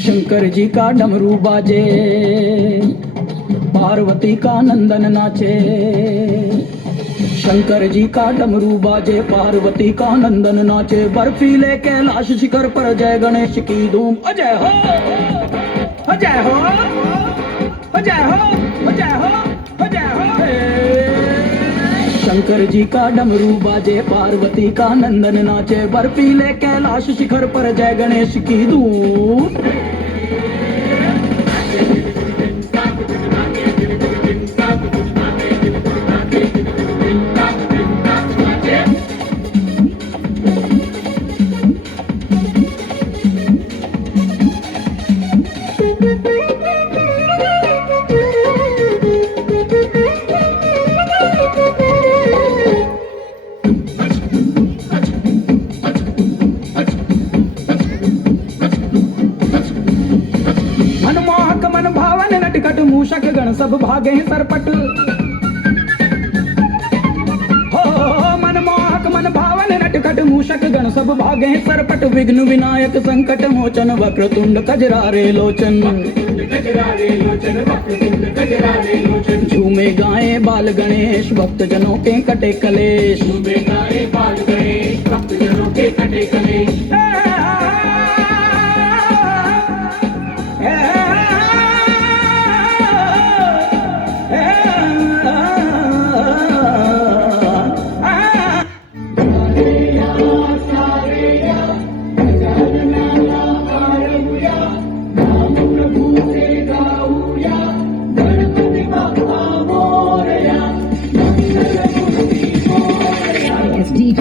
शंकर जी का डमरू बाजे, पार्वती का नंदन नाचे। शंकर जी का डमरू बाजे, पार्वती का नंदन नाचे। बर्फीले कैलाश शिखर पर जय गणेश की धूम। अजय हो, अजय हो, अजय हो, अजय हो, अजय हो। शंकर जी का डमरू बाजे, पार्वती का नंदन नाचे। बर्फीले कैलाश शिखर पर जय गणेश की धूम। मनमोहक मन भावन नटखट मूषक गण सब भागे सरपट। हो मनमोहक मन भावन नटखट मूषक गण सब भागे सरपट। विघ्न विनायक संकट मोचन, वक्रतुंड कजरारे लोचन। झूमे गाए बाल गणेश, भक्त जनों के कटे कलेश। झूमे गाए बाल गणेश, भक्त जनों के कटे कलेश। DJ.